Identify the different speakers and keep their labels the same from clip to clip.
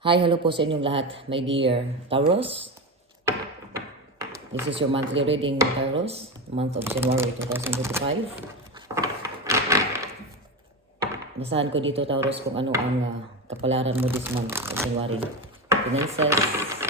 Speaker 1: Hi, hello po sa inyong lahat, my dear Taurus. This is your monthly reading, Taurus, month of January 2025. Basahan ko dito, Taurus, kung ano ang ah, kapalaran mo this month of January. Finances,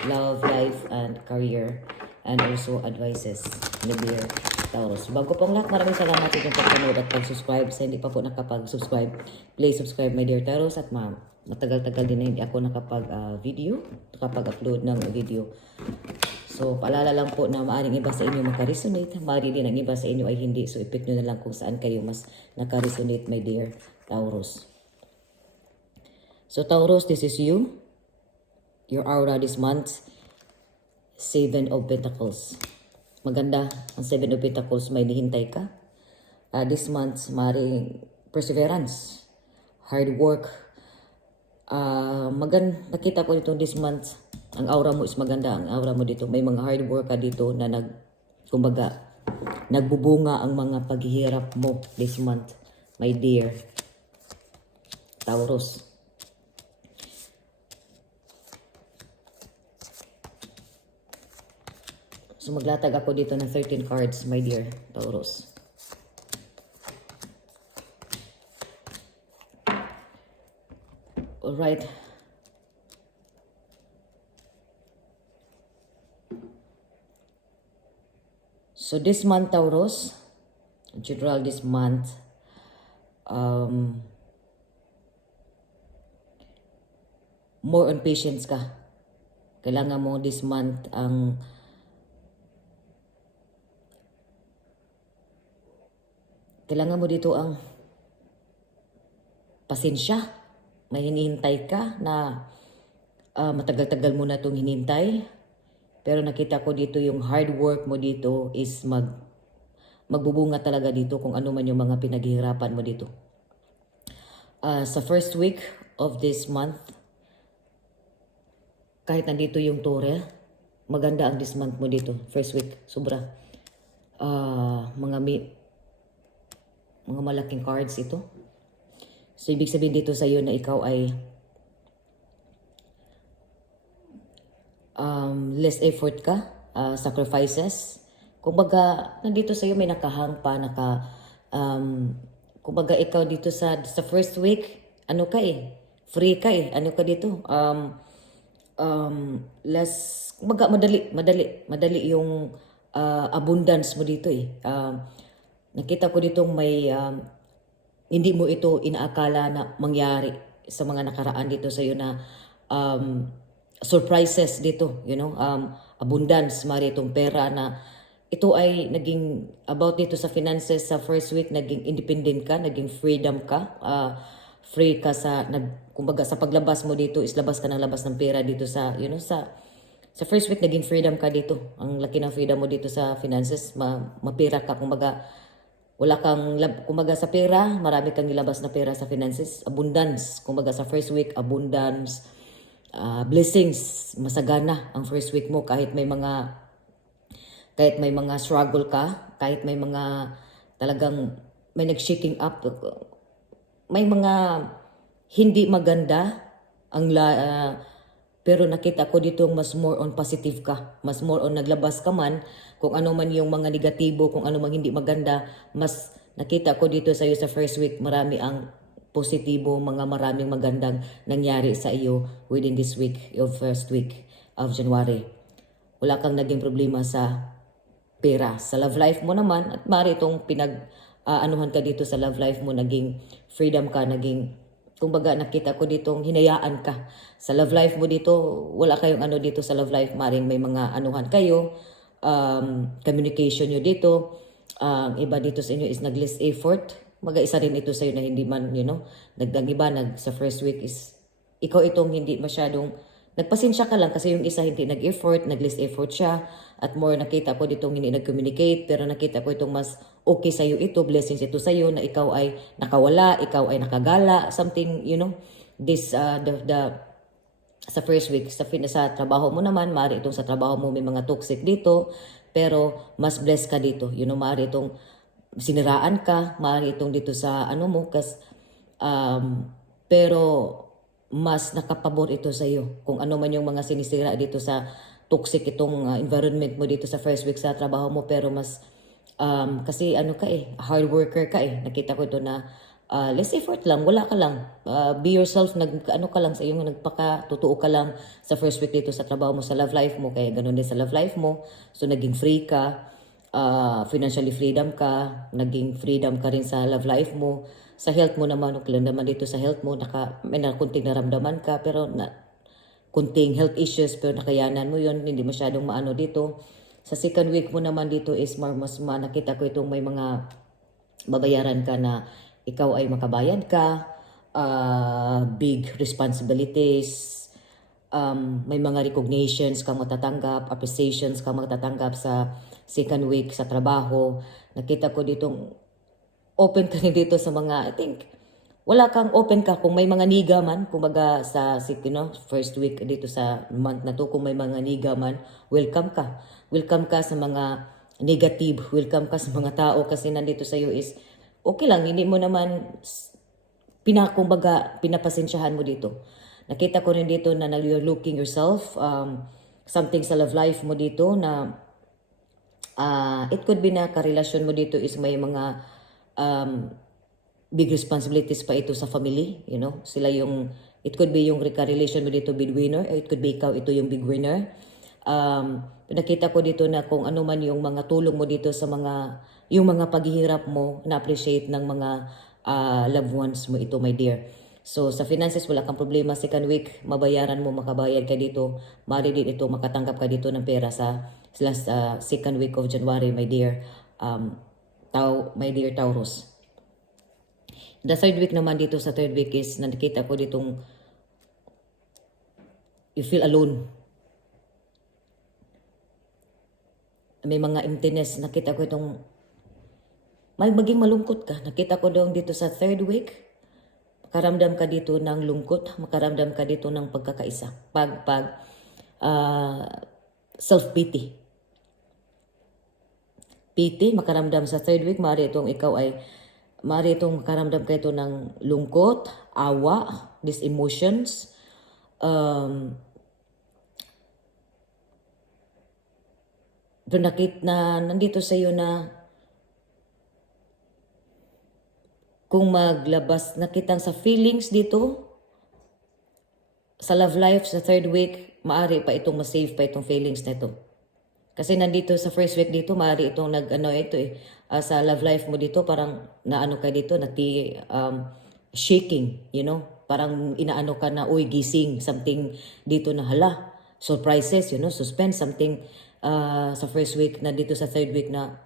Speaker 1: love, life, and career, and also advices, my dear Taurus. Bago pong lahat, maraming salamat sa inyong pagpanood at pag-subscribe. Sa hindi pa po nakapag-subscribe, please subscribe, my dear Taurus, at ma'am. Matagal-tagal din na hindi ako nakapag-video, nakapag-upload ng video. So, paalala lang po na maaaring iba sa inyo makaresonate, maaari din ang iba sa inyo ay hindi. So, ipit nyo na lang kung saan kayo mas nakaresonate, my dear Taurus. So, Taurus, this is you. Your aura this month, Seven of Pentacles. Maganda ang Seven of Pentacles, may nihintay ka. Uh, this month, maaaring perseverance, hard work, Ah, magan nakita ko dito this month, ang aura mo is maganda. Ang aura mo dito, may mga hard work ka dito na nag, kumbaga, nagbubunga ang mga paghihirap mo this month, my dear Taurus. So maglatag ako dito ng 13 cards, my dear Taurus. Alright. So this month, Taurus, general this month, um, more on patience ka. Kailangan mo this month ang kailangan mo dito ang pasensya. May hinihintay ka na ah, matagal-tagal mo na itong hinintay. Pero nakita ko dito yung hard work mo dito is mag magbubunga talaga dito kung ano man yung mga pinaghihirapan mo dito. Ah, sa first week of this month, kahit nandito yung tore, maganda ang this month mo dito. First week, sobra. Ah, mga mi- mga malaking cards ito. So, ibig sabihin dito sa iyo na ikaw ay um, less effort ka, uh, sacrifices. Kumbaga, nandito sa iyo may nakahang pa, naka, um, kumbaga ikaw dito sa, sa first week, ano ka eh, free ka eh, ano ka dito, um, um, less, kumbaga madali, madali, madali yung uh, abundance mo dito eh. Um, nakita ko ditong may, um, hindi mo ito inaakala na mangyari sa mga nakaraan dito sa iyo na um, surprises dito, you know, um, abundance, mari itong pera na ito ay naging about dito sa finances sa first week, naging independent ka, naging freedom ka, uh, free ka sa, nag, kumbaga sa paglabas mo dito, is labas ka ng labas ng pera dito sa, you know, sa, sa first week, naging freedom ka dito. Ang laki ng freedom mo dito sa finances, ma, mapira ka, kumbaga, wala kang, kumbaga sa pera, marami kang nilabas na pera sa finances. Abundance. Kumbaga sa first week, abundance. ah, blessings. Masagana ang first week mo kahit may mga kahit may mga struggle ka, kahit may mga talagang may nag-shaking up, may mga hindi maganda ang la, ah, pero nakita ko dito mas more on positive ka. Mas more on naglabas ka man. Kung ano man yung mga negatibo, kung ano man hindi maganda, mas nakita ko dito sa iyo sa first week, marami ang positibo, mga maraming magandang nangyari sa iyo within this week, your first week of January. Wala kang naging problema sa pera. Sa love life mo naman, at mari itong pinag, ah, anuhan ka dito sa love life mo, naging freedom ka, naging kumbaga nakita ko ditong hinayaan ka. Sa love life mo dito, wala kayong ano dito sa love life, maring may mga anuhan kayo, um, communication nyo dito, ang iba dito sa inyo is nag-less effort, maga isa rin ito sa iyo na hindi man, you know, nagdag iba, nag, sa first week is, ikaw itong hindi masyadong, nagpasensya ka lang kasi yung isa hindi nag-effort, nag-less effort siya, at more nakita ko ditong hindi nag-communicate, pero nakita ko itong mas okay sa'yo ito, blessings ito sa'yo, na ikaw ay nakawala, ikaw ay nakagala, something, you know, this, uh, the, the, sa first week, sa, sa trabaho mo naman, maaari itong sa trabaho mo may mga toxic dito, pero mas blessed ka dito. You know, maaari itong siniraan ka, maaari itong dito sa ano mo, kas, um, pero mas nakapabor ito sa iyo. Kung ano man yung mga sinisira dito sa toxic itong uh, environment mo dito sa first week sa trabaho mo pero mas um, kasi ano ka eh, hard worker ka eh. Nakita ko ito na uh, less effort lang, wala ka lang. Uh, be yourself, nag, ano ka lang sa iyo, nagpaka, totoo ka lang sa first week dito sa trabaho mo, sa love life mo, kaya ganun din sa love life mo. So naging free ka, uh, financially freedom ka, naging freedom ka rin sa love life mo. Sa health mo naman, okay lang naman dito sa health mo, naka, may na, kunting naramdaman ka, pero na, kunting health issues, pero nakayanan mo yon hindi masyadong maano dito. Sa second week mo naman dito is mas ma, nakita ko itong may mga babayaran ka na ikaw ay makabayad ka, uh, big responsibilities, um, may mga recognitions kang matatanggap, appreciations kang matatanggap sa second week sa trabaho. Nakita ko ditong open ka rin dito sa mga, I think, wala kang open ka kung may mga niga man, kumbaga sa you know, first week dito sa month na to, kung may mga niga man, welcome ka. Welcome ka sa mga negative, welcome ka sa mga tao kasi nandito sa iyo is okay lang, hindi mo naman s- pina, kumbaga, pinapasensyahan mo dito. Nakita ko rin dito na you're looking yourself, um, something sa love life mo dito na ah it could be na karelasyon mo dito is may mga um, big responsibilities pa ito sa family, you know. Sila yung, it could be yung relation mo dito big winner, or it could be ikaw, ito yung big winner. Um, nakita ko dito na kung ano man yung mga tulong mo dito sa mga, yung mga paghihirap mo, na-appreciate ng mga ah, loved ones mo ito, my dear. So, sa finances, wala kang problema. Second week, mabayaran mo, makabayad ka dito. Mari din ito, makatanggap ka dito ng pera sa last ah, second week of January, my dear. Um, Tau, my dear Taurus. The third week naman dito sa third week is nakita ko ditong you feel alone. May mga emptiness. Nakita ko itong may maging malungkot ka. Nakita ko doon dito sa third week. Makaramdam ka dito ng lungkot. Makaramdam ka dito ng pagkakaisa. Pag, pag, ah, self-pity. Pity, makaramdam sa third week, maaari itong ikaw ay Mari itong karamdam ka ito ng lungkot, awa, these emotions. Um, pero nakit na nandito sa iyo na kung maglabas nakitang sa feelings dito sa love life sa third week maari pa itong ma-save pa itong feelings na ito kasi nandito sa first week dito, maaari itong nag ano ito eh ah, sa love life mo dito parang naano ka dito nati um, shaking, you know? Parang inaano ka na uy gising something dito na hala surprises, you know, suspense something ah, sa first week na dito sa third week na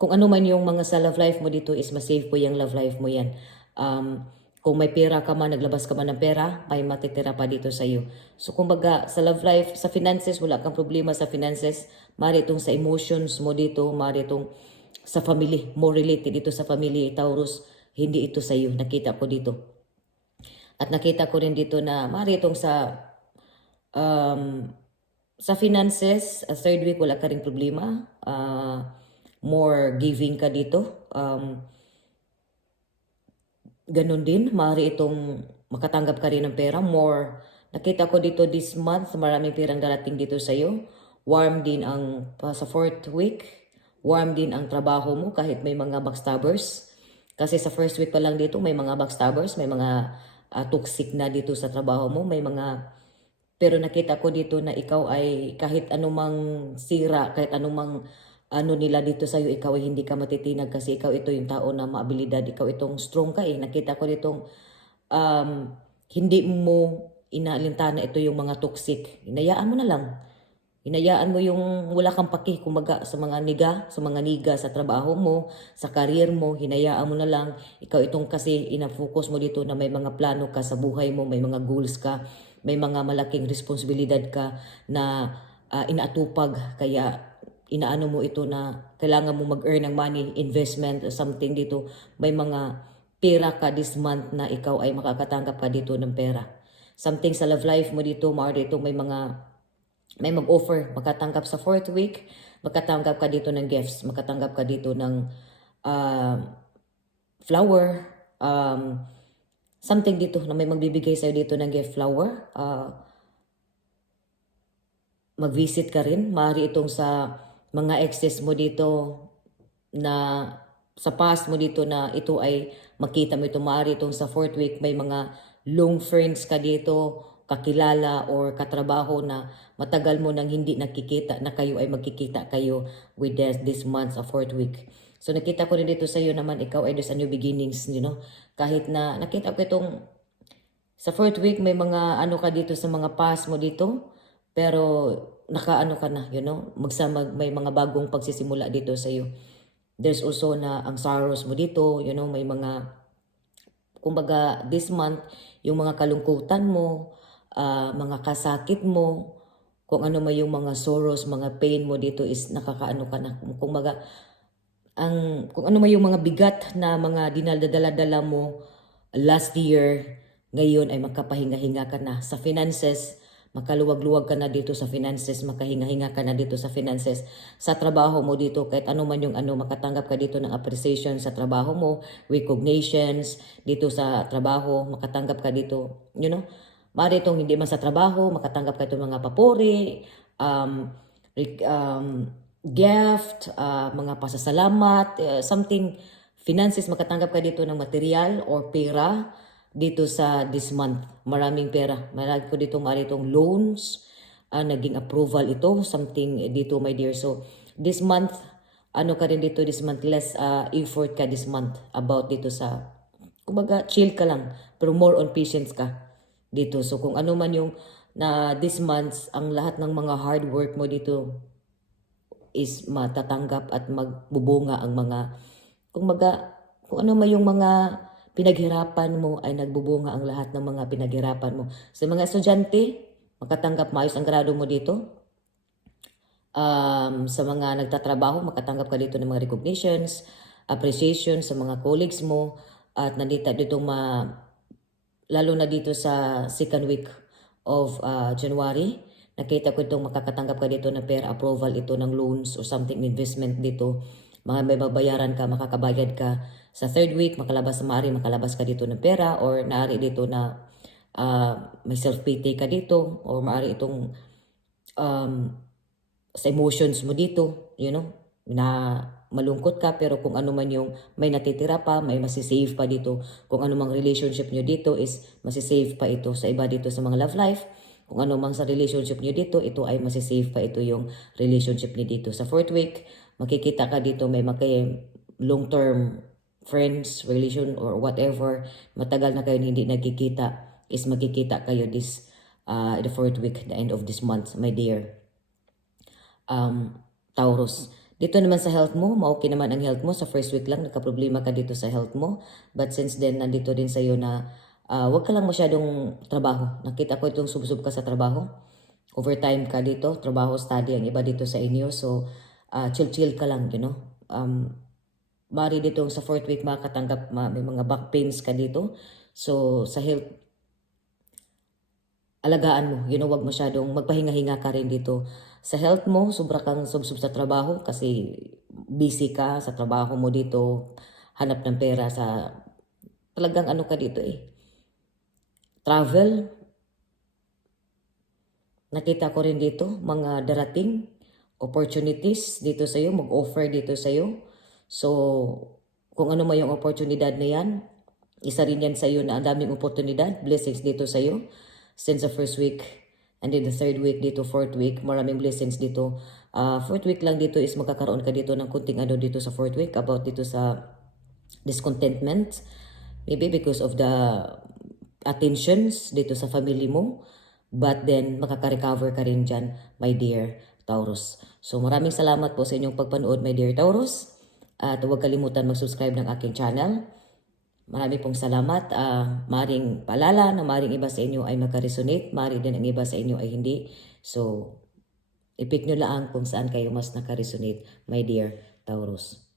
Speaker 1: kung ano man yung mga sa love life mo dito is ma-save po yung love life mo yan. Um, kung may pera ka man, naglabas ka man ng pera, may matitira pa dito sa iyo. So kumbaga, sa love life, sa finances, wala kang problema sa finances. Mari itong sa emotions mo dito, mari itong sa family, more related ito sa family, Taurus, hindi ito sa iyo. Nakita ko dito. At nakita ko rin dito na mari itong sa um, sa finances, uh, third week wala ka rin problema. Uh, more giving ka dito. Um, ganun din, maaari itong makatanggap ka rin ng pera. More, nakita ko dito this month, maraming perang darating dito sa iyo. Warm din ang, pa sa fourth week, warm din ang trabaho mo kahit may mga backstabbers. Kasi sa first week pa lang dito, may mga backstabbers, may mga ah, toxic na dito sa trabaho mo, may mga pero nakita ko dito na ikaw ay kahit anumang sira, kahit anumang ano nila dito sa'yo, ikaw ay hindi ka matitinag kasi ikaw ito yung tao na maabilidad, ikaw itong strong ka eh. Nakita ko ditong um, hindi mo inaalintana ito yung mga toxic. Hinayaan mo na lang. Hinayaan mo yung wala kang paki, kumaga sa mga niga, sa mga niga sa trabaho mo, sa career mo, hinayaan mo na lang. Ikaw itong kasi ina-focus mo dito na may mga plano ka sa buhay mo, may mga goals ka, may mga malaking responsibilidad ka na ah, inaatupag. Kaya inaano mo ito na kailangan mo mag-earn ng money, investment something dito. May mga pera ka this month na ikaw ay makakatanggap ka dito ng pera. Something sa love life mo dito, maaari dito may mga may mag-offer, makatanggap sa fourth week, makatanggap ka dito ng gifts, makatanggap ka dito ng um, flower, um, something dito na may magbibigay sa'yo dito ng gift flower. Ah, mag-visit ka rin. Maaari itong sa mga exes mo dito na sa past mo dito na ito ay makita mo ito. Maaari itong sa fourth week may mga long friends ka dito, kakilala or katrabaho na matagal mo nang hindi nakikita na kayo ay magkikita kayo with this, this month sa fourth week. So nakita ko rin dito sa iyo naman ikaw ay there's a new beginnings, you know. Kahit na nakita ko itong sa fourth week may mga ano ka dito sa mga past mo dito pero nakaano ka na you know? Magsama may mga bagong pagsisimula dito sa iyo there's also na ang sorrows mo dito you know? May mga kumbaga this month yung mga kalungkutan mo ah, mga kasakit mo kung ano man yung mga sorrows mga pain mo dito is nakakaano ka na. Kumbaga ang kung ano man yung mga bigat na mga dinaldala-dala mo last year, ngayon ay makapahinga-hinga ka na sa finances, makaluwag-luwag ka na dito sa finances, makahinga-hinga ka na dito sa finances, sa trabaho mo dito, kahit ano man yung ano, makatanggap ka dito ng appreciation sa trabaho mo, recognitions dito sa trabaho, makatanggap ka dito, you know, Maaari itong hindi man sa trabaho, makatanggap ka itong mga papuri, um, um, gift, ah, mga pasasalamat, eh, something, finances, makatanggap ka dito ng material or pera dito sa this month. Maraming pera. Marami ko dito, maaari itong loans, ah, naging approval ito, something dito, my dear. So, this month, ano ka rin dito this month, less ah, effort ka this month about dito sa, kumbaga, chill ka lang, pero more on patience ka dito. So kung ano man yung na this month, ang lahat ng mga hard work mo dito is matatanggap at magbubunga ang mga kung maga kung ano man yung mga pinaghirapan mo ay nagbubunga ang lahat ng mga pinaghirapan mo. Sa mga estudyante, makatanggap maayos ang grado mo dito. Um, sa mga nagtatrabaho, makatanggap ka dito ng mga recognitions, appreciation sa mga colleagues mo, at nandito dito ma lalo na dito sa second week of uh, January, nakita ko itong makakatanggap ka dito na pair approval ito ng loans or something investment dito. Mga may babayaran ka, makakabayad ka. Sa third week, makalabas sa maari, makalabas ka dito ng pera or naari dito na uh, may self-pity ka dito or maari itong um, sa emotions mo dito, you know, na malungkot ka pero kung ano man yung may natitira pa, may masisave pa dito. Kung ano mang relationship nyo dito is masisave pa ito sa iba dito sa mga love life. Kung ano mang sa relationship nyo dito, ito ay masisave pa ito yung relationship nyo dito. Sa fourth week, makikita ka dito may makay long term friends, relation or whatever, matagal na kayo hindi nagkikita is magkikita kayo this uh, the fourth week, the end of this month, my dear um, Taurus. Dito naman sa health mo, okay naman ang health mo. Sa first week lang, nagka-problema ka dito sa health mo. But since then, nandito din sa'yo na uh, wag ka lang masyadong trabaho. Nakita ko itong subsub ka sa trabaho. Overtime ka dito, trabaho, study, ang iba dito sa inyo. So, uh, chill-chill ka lang, you know. Um, Bari dito sa fourth week makakatanggap, ma- may mga back pains ka dito. So, sa health, alagaan mo. You know, wag masyadong magpahinga-hinga ka rin dito. Sa health mo, sobra kang subsub sa trabaho kasi busy ka sa trabaho mo dito. Hanap ng pera sa talagang ano ka dito eh. Travel. Nakita ko rin dito mga darating opportunities dito sa iyo, mag-offer dito sa iyo. So, kung ano man yung oportunidad na yan, isa rin yan sa iyo na ang daming oportunidad, blessings dito sa iyo since the first week and then the third week dito, fourth week, maraming blessings dito. Uh, fourth week lang dito is magkakaroon ka dito ng kunting ano dito sa fourth week about dito sa discontentment. Maybe because of the attentions dito sa family mo. But then, makaka-recover ka rin dyan, my dear Taurus. So, maraming salamat po sa inyong pagpanood, my dear Taurus. At huwag kalimutan mag-subscribe ng aking channel. Marami pong salamat. Uh, maring paalala na maring iba sa inyo ay makaresonate, maring din ang iba sa inyo ay hindi. So, ipick nyo lang kung saan kayo mas nakaresonate, my dear Taurus.